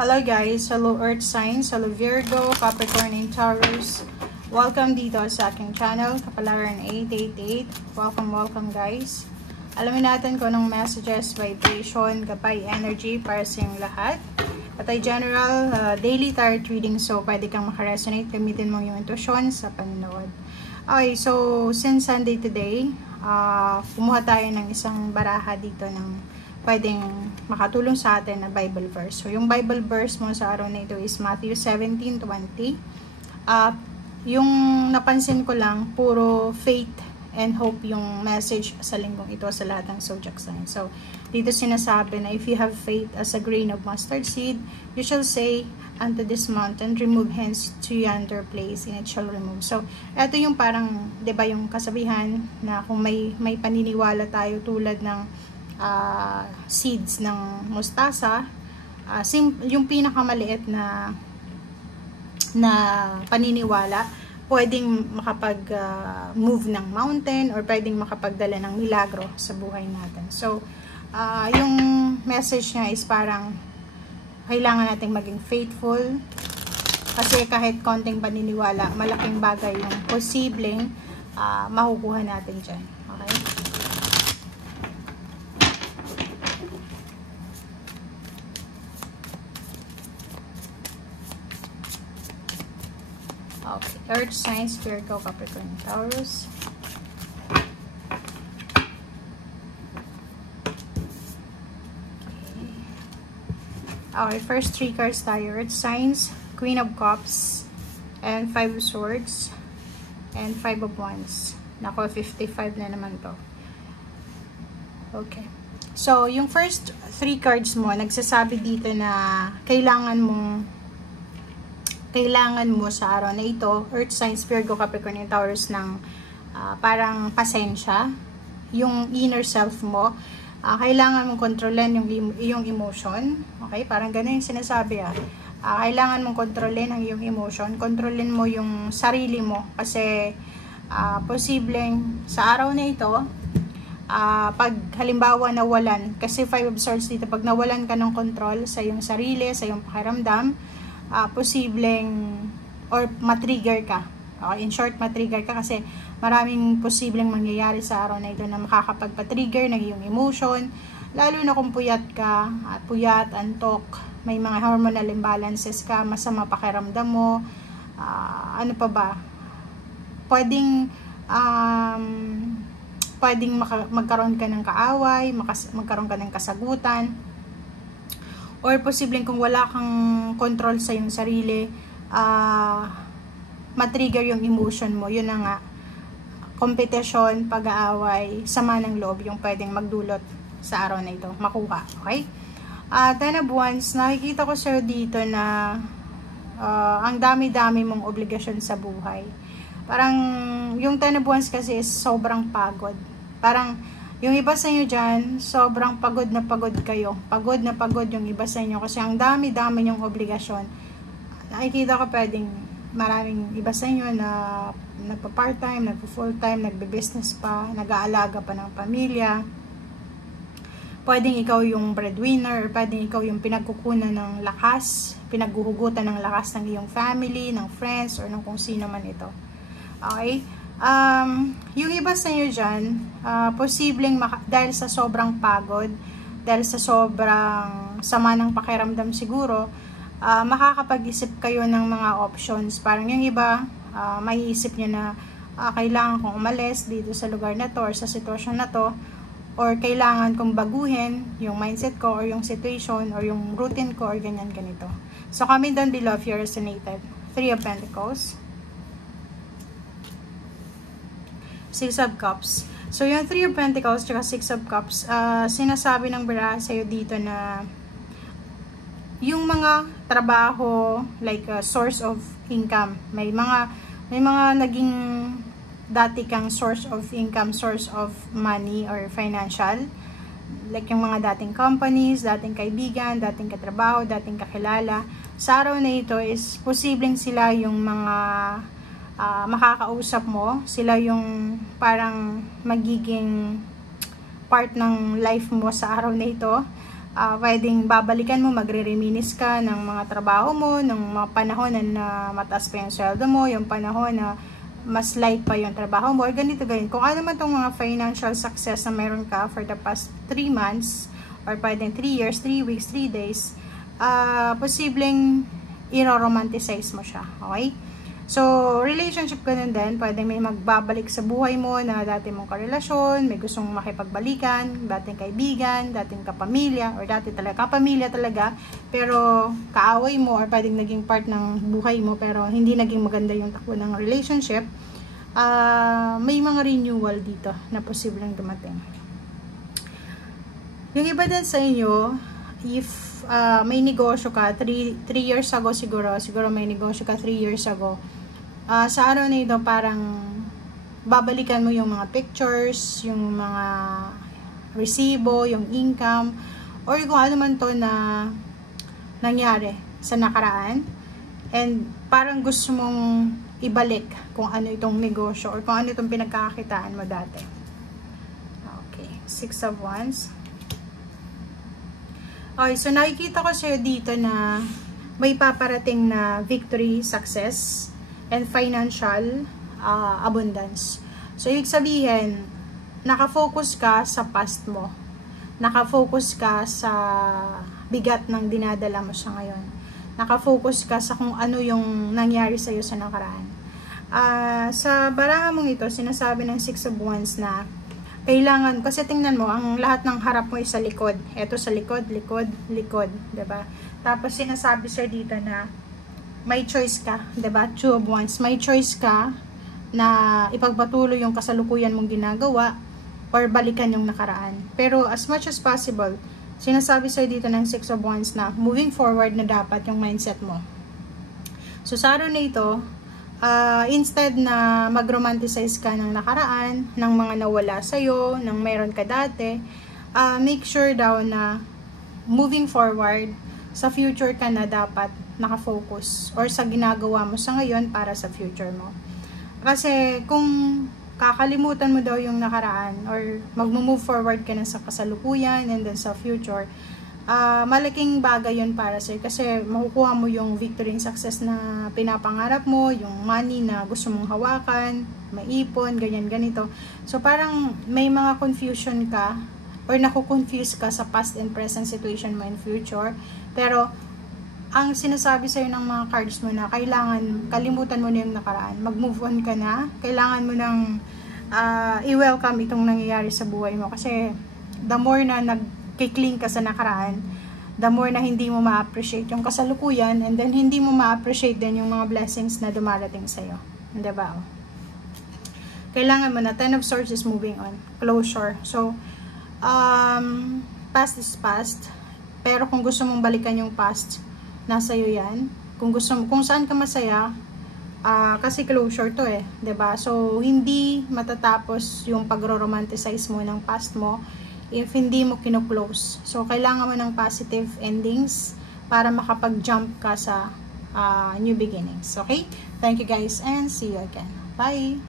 Hello guys, hello Earth signs, hello Virgo, Capricorn, and Taurus. Welcome dito sa aking channel, Kapalaran 888. Welcome guys. Alamin natin kung anong messages, vibration, gabay, energy para sa inyong lahat. At ay general, daily tarot reading, so pwede kang makaresonate, gamitin mo yung intuition sa panonood. Okay, so since Sunday today, kumuha tayo ng isang baraha dito ng pwedeng makatulong sa atin na Bible verse. So, yung Bible verse mo sa araw na ito is Matthew 17:20. Yung napansin ko lang, puro faith and hope yung message sa linggong ito sa lahat ng zodiac sign. So, dito sinasabi na if you have faith as a grain of mustard seed, you shall say unto this mountain, remove hence to yonder place, and it shall remove. So, ito yung parang, 'di ba, yung kasabihan na kung may paniniwala tayo tulad ng seeds ng mustasa, yung pinakamaliit na paniniwala, pwedeng makapag-move ng mountain or pwedeng makapagdala ng milagro sa buhay natin. So, yung message niya is parang kailangan nating maging faithful kasi kahit konting paniniwala, malaking bagay yung posibleng makukuha natin dyan. Okay? Okay, Earth signs, Virgo, Capricorn, Taurus. Okay, first three cards tayo. Earth signs, Queen of Cups, and Five of Swords, and Five of Wands. Nako, 55 na naman to. Okay. So, yung first three cards mo, nagsasabi dito na kailangan mo sa araw na ito, Earth signs, Virgo, Capricorn, and Taurus, ng parang pasensya, yung inner self mo. Kailangan mong kontrolin yung emotion. Okay? Parang ganun yung sinasabi. Kailangan mong kontrolin ang iyong emotion. Kontrolin mo yung sarili mo. Kasi, posibleng sa araw na ito, pag halimbawa nawalan, kasi Five of Swords dito, pag nawalan ka ng control sa iyong sarili, sa iyong pakiramdam, posibleng or matrigger ka. In short, matrigger ka kasi maraming posibleng mangyayari sa araw na ito na makakapagpa-trigger ng iyong emotion, lalo na kung puyat ka, antok, may mga hormonal imbalances ka, masama pakiramdam mo, ano pa ba? Pwedeng magkaroon ka ng kaaway, magkaroon ka ng kasagutan, or posibleng kung wala kang control sa iyong sarili, matrigger yung emotion mo. Yun na nga, kompetisyon, pag-aaway, sama ng loob yung pwedeng magdulot sa araw na ito, makuha. Okay? Ten of Wands, nakikita ko sir dito na ang dami-dami mong obligasyon sa buhay. Parang yung Ten of Wands kasi is sobrang pagod. Parang yung iba sa inyo dyan, sobrang pagod na pagod kayo. Pagod na pagod yung iba sa inyo kasi ang dami-dami yung obligasyon. Nakikita ko pwedeng maraming iba sa inyo na nagpa-part-time, nagpa-full-time, nagbe-business pa, nag-aalaga pa ng pamilya. Pwedeng ikaw yung breadwinner, or pwedeng ikaw yung pinagkukunan ng lakas, pinaghuhugutan ng lakas ng iyong family, ng friends, or ng kung sino man ito. Okay? Yung iba sa inyo dyan, posibleng dahil sa sobrang pagod, dahil sa sobrang sama ng pakiramdam siguro, makakapag-isip kayo ng mga options. Parang yung iba, maiisip nyo na kailangan kong umalis dito sa lugar na to or sa sitwasyon na to, or kailangan kong baguhin yung mindset ko or yung situation or yung routine ko or ganito. So comment down below if you resonated. Three of Pentacles, Six of Cups. So yung Three of Pentacles tsaka Six of Cups, sinasabi ng baraha sa'yo dito na yung mga trabaho, like source of income, may mga naging dati kang source of income, source of money or financial, like yung mga dating companies, dating kaibigan, dating katrabaho, dating kakilala. Sa araw na ito is posibleng sila yung mga makakausap mo, sila yung parang magiging part ng life mo sa araw na ito. pwedeng babalikan mo, magre-reminis ka ng mga trabaho mo, ng mga panahon na mataas pa yung sweldo mo, yung panahon na mas light pa yung trabaho mo, or ganito. Kung ano man itong mga financial success na meron ka for the past 3 months, or pwedeng 3 years, 3 weeks, 3 days, posibleng i-romanticize mo siya. Okay? So, relationship ganun din, pwedeng may magbabalik sa buhay mo na dati mong karelasyon, may gustong makipagbalikan, dating kaibigan, dating kapamilya, or dati talaga kapamilya talaga, pero kaaway mo, or pwedeng naging part ng buhay mo, pero hindi naging maganda yung takbo ng relationship. May mga renewal dito na posibleng dumating. Yung iba din sa inyo, if may negosyo ka, 3 years ago siguro may negosyo ka 3 years ago, sa araw na ito parang babalikan mo yung mga pictures, yung mga resibo, yung income, or kung ano man to na nangyari sa nakaraan, and parang gusto mong ibalik kung ano itong negosyo or kung ano itong pinagkakakitaan mo dati. Okay, 6 of Wands. Okay, so nakikita ko sa'yo dito na may paparating na victory, success, and financial abundance. So, ibig sabihin, nakafocus ka sa past mo. Nakafocus ka sa bigat ng dinadala mo sa ngayon. Nakafocus ka sa kung ano yung nangyari sa'yo sa nakaraan. Sa baraha mong ito, sinasabi ng 6 of Wands na kailangan, kasi tingnan mo, ang lahat ng harap mo ay sa likod. Ito sa likod, likod, likod. Diba? Tapos sinasabi sir dito na may choice ka, 'di ba? 2 of Wands, may choice ka na ipagpatuloy yung kasalukuyan mong ginagawa or balikan yung nakaraan. Pero as much as possible, sinasabi sa'yo dito ng 6 of Wands na moving forward na dapat yung mindset mo. So sa araw na ito, instead na mag-romanticize ka ng nakaraan, ng mga nawala sa'yo, ng meron ka dati, make sure daw na moving forward, sa future ka na dapat nakafocus or sa ginagawa mo sa ngayon para sa future mo. Kasi kung kakalimutan mo daw yung nakaraan or mag-move forward ka na sa kasalukuyan and then sa future, malaking bagay yun para sa'yo kasi makukuha mo yung victory and success na pinapangarap mo, yung money na gusto mong hawakan, maipon, ganyan, ganito. So parang may mga confusion ka or nakukonfuse ka sa past and present situation mo in future. Pero, ang sinasabi sa'yo ng mga cards mo na kailangan, kalimutan mo na yung nakaraan. Mag-move on ka na. Kailangan mo nang i-welcome itong nangyayari sa buhay mo. Kasi, the more na nag-cling ka sa nakaraan, the more na hindi mo ma-appreciate yung kasalukuyan, and then hindi mo ma-appreciate din yung mga blessings na dumarating sa'yo. Diba? Kailangan mo na. 10 of Swords is moving on. Closure. So, past is past. Pero kung gusto mong balikan yung past, nasa iyo yan. Kung saan ka masaya, kasi closure to eh, 'di ba? So hindi matatapos yung pagro-romanticize mo ng past mo if hindi mo kino-close. So kailangan mo ng positive endings para makapag-jump ka sa new beginnings. Okay? Thank you guys and see you again. Bye!